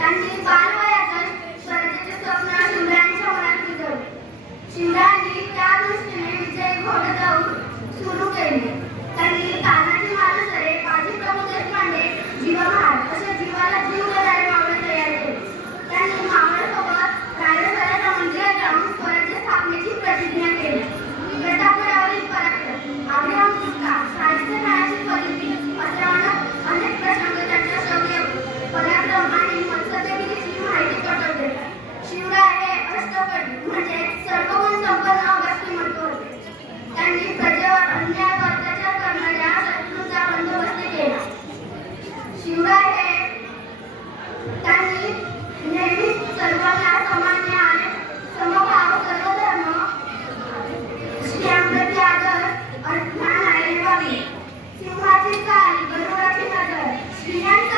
赶紧关了 सिंहाची चाल गरुडाची नजर. स्त्रियांचा